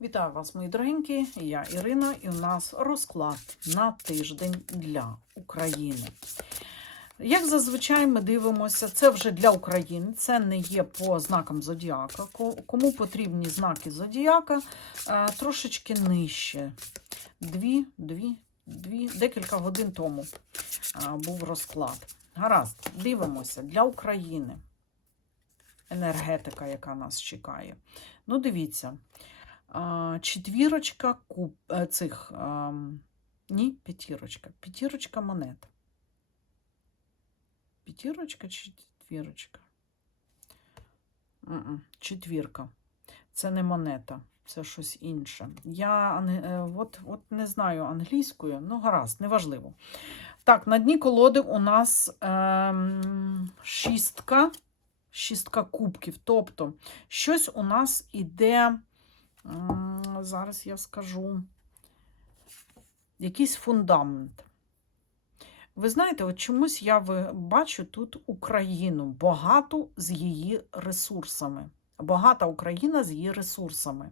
Вітаю вас, мої дорогенькі. Я Ірина, і у нас розклад на тиждень для України. Як зазвичай ми дивимося, це вже для України, це не є по знакам зодіака. Кому потрібні знаки зодіака, е, трошечки нижче. Дві, дві, дві, декілька годин тому е, був розклад. Гаразд, дивимося для України. Енергетика, яка нас чекає. Ну, дивіться. Четвірочка куб, е, цих. Ні, п'ятірочка. П'ятірочка монет. П'ятірочка чи четвірочка? Четвірка. Це не монета, це щось інше. Я е, от, от не знаю англійською, ну гаразд, неважливо. Так, на дні колоди у нас ем, шістка, шістка кубків. Тобто, щось у нас іде. Зараз я скажу якийсь фундамент. Ви знаєте, от чомусь я бачу тут Україну, багату з її ресурсами. Багата Україна з її ресурсами.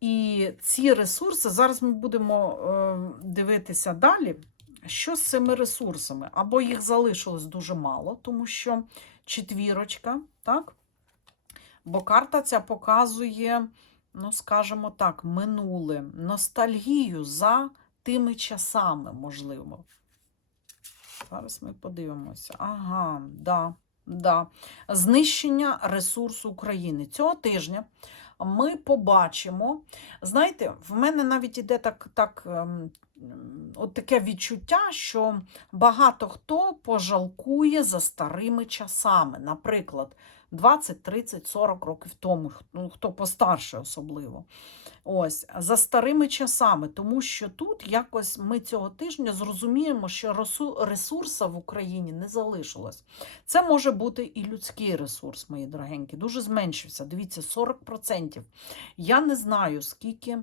І ці ресурси, зараз ми будемо е, дивитися далі, що з цими ресурсами. Або їх залишилось дуже мало, тому що четвірочка, так? Бо карта ця показує ну, скажімо так, минуле, ностальгію за тими часами, можливо. Зараз ми подивимося. Ага, да, да. Знищення ресурсу України. Цього тижня ми побачимо. Знаєте, в мене навіть іде так, так ем, от таке відчуття, що багато хто пожалкує за старими часами. Наприклад, 20, 30, 40 років тому, ну, хто постарше особливо. Ось, за старими часами, тому що тут якось ми цього тижня зрозуміємо, що ресу- ресурсу в Україні не залишилось. Це може бути і людський ресурс, мої дорогенькі, дуже зменшився. Дивіться, 40%. Я не знаю, скільки.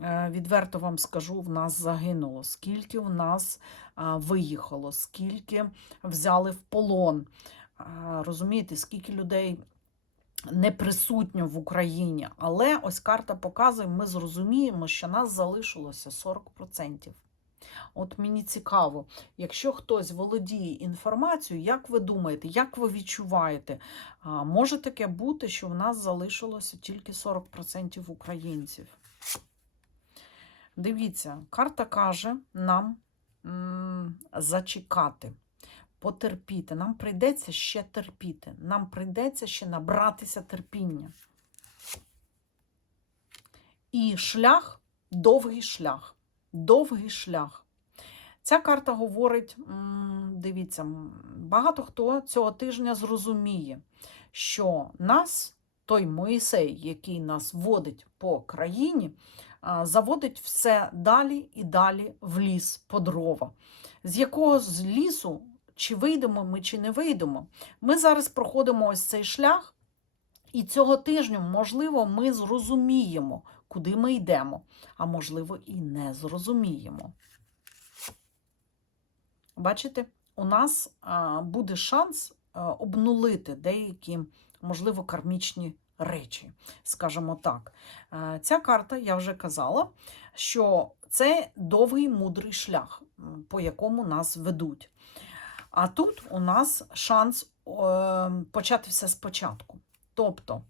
е, Відверто вам скажу, в нас загинуло, скільки в нас виїхало, скільки взяли в полон. Розумієте, скільки людей не присутньо в Україні. Але ось карта показує, ми зрозуміємо, що нас залишилося 40%. От мені цікаво, якщо хтось володіє інформацією, як ви думаєте, як ви відчуваєте, може таке бути, що в нас залишилося тільки 40% українців? Дивіться, карта каже нам м, зачекати потерпіти. Нам прийдеться ще терпіти. Нам прийдеться ще набратися терпіння. І шлях довгий шлях. Довгий шлях. Ця карта говорить: дивіться, багато хто цього тижня зрозуміє, що нас, той Моїсей, який нас водить по країні, заводить все далі і далі в ліс по дрова. З якого з лісу чи вийдемо ми, чи не вийдемо. Ми зараз проходимо ось цей шлях, і цього тижня, можливо, ми зрозуміємо, куди ми йдемо, а можливо, і не зрозуміємо. Бачите, у нас буде шанс обнулити деякі, можливо, кармічні речі, скажімо так. Ця карта, я вже казала, що це довгий мудрий шлях, по якому нас ведуть. А тут у нас шанс е, почати все спочатку. Тобто,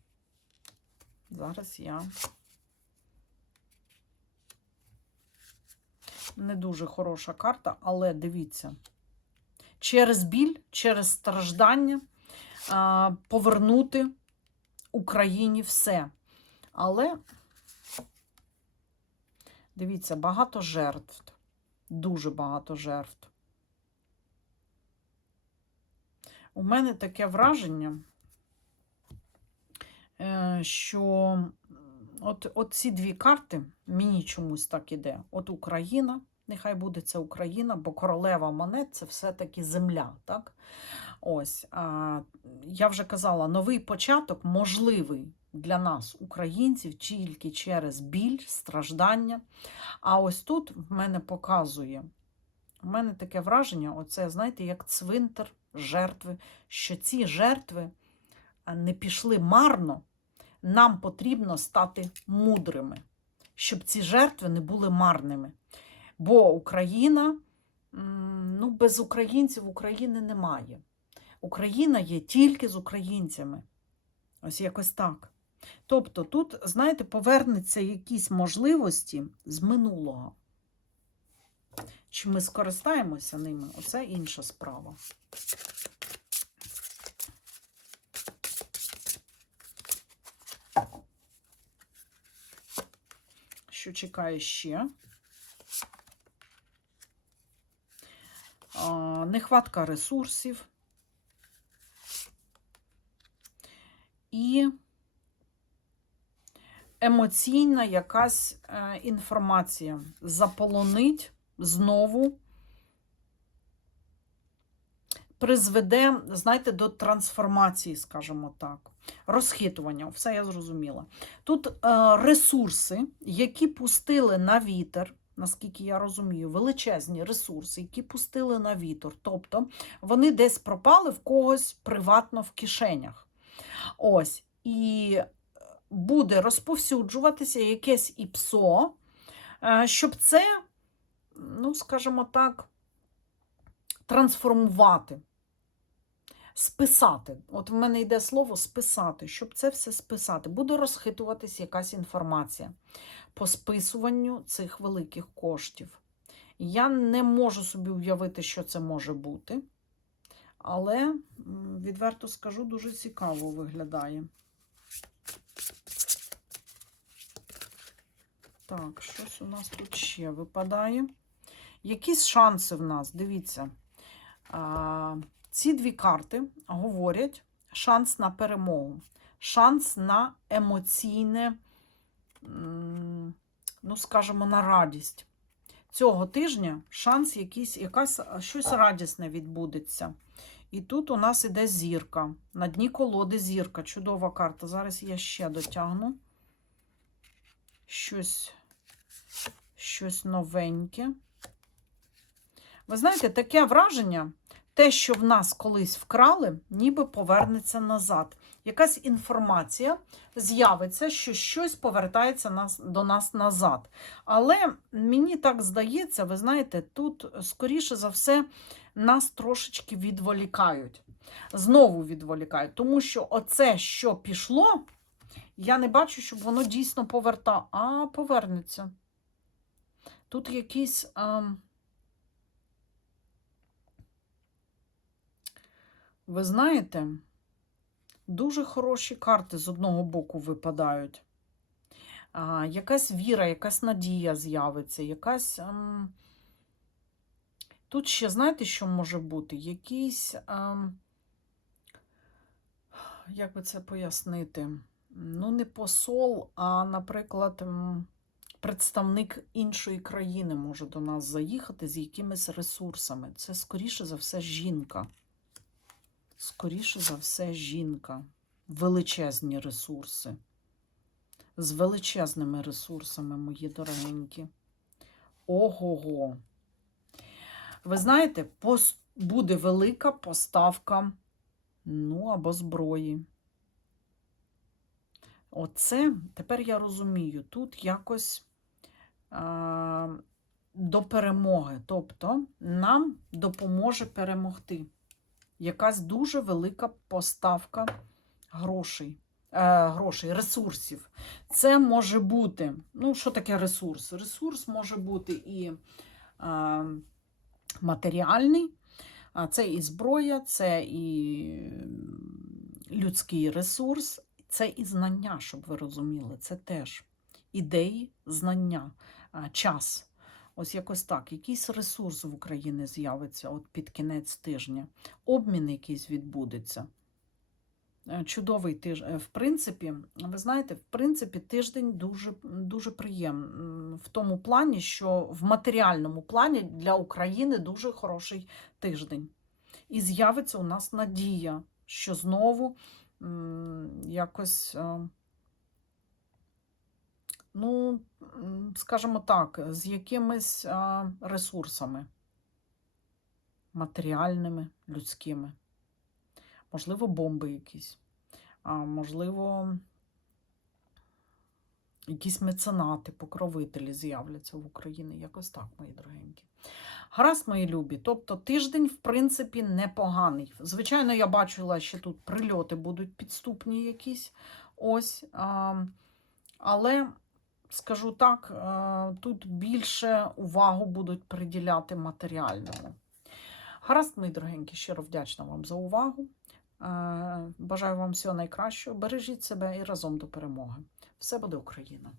зараз я не дуже хороша карта, але дивіться, через біль, через страждання повернути Україні все. Але дивіться, багато жертв, дуже багато жертв. У мене таке враження, е, що от, от ці дві карти мені чомусь так іде. От Україна, нехай буде це Україна, бо королева монет це все-таки земля. Так? Ось, а, я вже казала, новий початок можливий для нас, українців, тільки через біль, страждання. А ось тут в мене показує, в мене таке враження, оце, знаєте, як цвинтар жертви, що ці жертви не пішли марно, нам потрібно стати мудрими, щоб ці жертви не були марними. Бо Україна, ну, без українців України немає. Україна є тільки з українцями. Ось якось так. Тобто тут, знаєте, повернуться якісь можливості з минулого. Чи ми скористаємося ними? Оце інша справа. Що чекає ще? Нехватка ресурсів. І емоційна якась е, інформація заполонить знову, призведе, знаєте, до трансформації, скажімо так. Розхитування, все я зрозуміла. Тут е, ресурси, які пустили на вітер, наскільки я розумію, величезні ресурси, які пустили на вітер. Тобто вони десь пропали в когось приватно в кишенях. Ось. І буде розповсюджуватися якесь ІПСО, е, щоб це, ну, скажімо так, трансформувати, списати. От в мене йде слово списати, щоб це все списати. Буде розхитуватись якась інформація по списуванню цих великих коштів. Я не можу собі уявити, що це може бути, але, відверто скажу, дуже цікаво виглядає. Так, щось у нас тут ще випадає. Якісь шанси в нас, дивіться. Ці дві карти говорять шанс на перемогу, шанс на емоційне, ну, скажімо, на радість. Цього тижня шанс якийсь, якась, щось радісне відбудеться. І тут у нас іде зірка. На дні колоди зірка. Чудова карта. Зараз я ще дотягну щось, щось новеньке. Ви знаєте, таке враження, те, що в нас колись вкрали, ніби повернеться назад. Якась інформація з'явиться, що щось повертається нас, до нас назад. Але мені так здається, ви знаєте, тут, скоріше за все, нас трошечки відволікають. Знову відволікають, тому що оце, що пішло, я не бачу, щоб воно дійсно поверта, а повернеться. Тут якісь. ем, Ви знаєте, дуже хороші карти з одного боку випадають. А, якась віра, якась надія з'явиться, якась. ем, Тут ще, знаєте, що може бути? Якийсь. ем, Як би це пояснити? Ну, не посол, а, наприклад, представник іншої країни може до нас заїхати з якимись ресурсами. Це, скоріше за все, жінка. Скоріше за все, жінка. Величезні ресурси. З величезними ресурсами, мої дорогенькі. Ого-го. Ви знаєте, буде велика поставка, ну, або зброї. Оце, тепер я розумію, тут якось а, до перемоги. Тобто нам допоможе перемогти. Якась дуже велика поставка грошей, е, грошей, ресурсів. Це може бути, ну, що таке ресурс? Ресурс може бути і е, матеріальний, це і зброя, це і людський ресурс, це і знання, щоб ви розуміли. Це теж ідеї, знання, час. Ось якось так. Якийсь ресурс в Україні з'явиться от під кінець тижня. Обмін якийсь відбудеться. Е, Чудовий тиждень. В принципі, ви знаєте, в принципі, тиждень дуже, дуже приємний. В тому плані, що в матеріальному плані для України дуже хороший тиждень. І з'явиться у нас надія, що знову якось, е, ну, скажімо так, з якимись ресурсами матеріальними, людськими. Можливо, бомби якісь, а можливо, якісь меценати, покровителі з'являться в Україні. Якось так, мої дорогенькі. Гаразд, мої любі. Тобто тиждень, в принципі, непоганий. Звичайно, я бачила, що тут прильоти будуть підступні якісь. Ось. А, але, скажу так, тут більше увагу будуть приділяти матеріальному. Гаразд, мої дорогенькі, щиро вдячна вам за увагу. Е, Бажаю вам всього найкращого. Бережіть себе і разом до перемоги. Все буде Україна!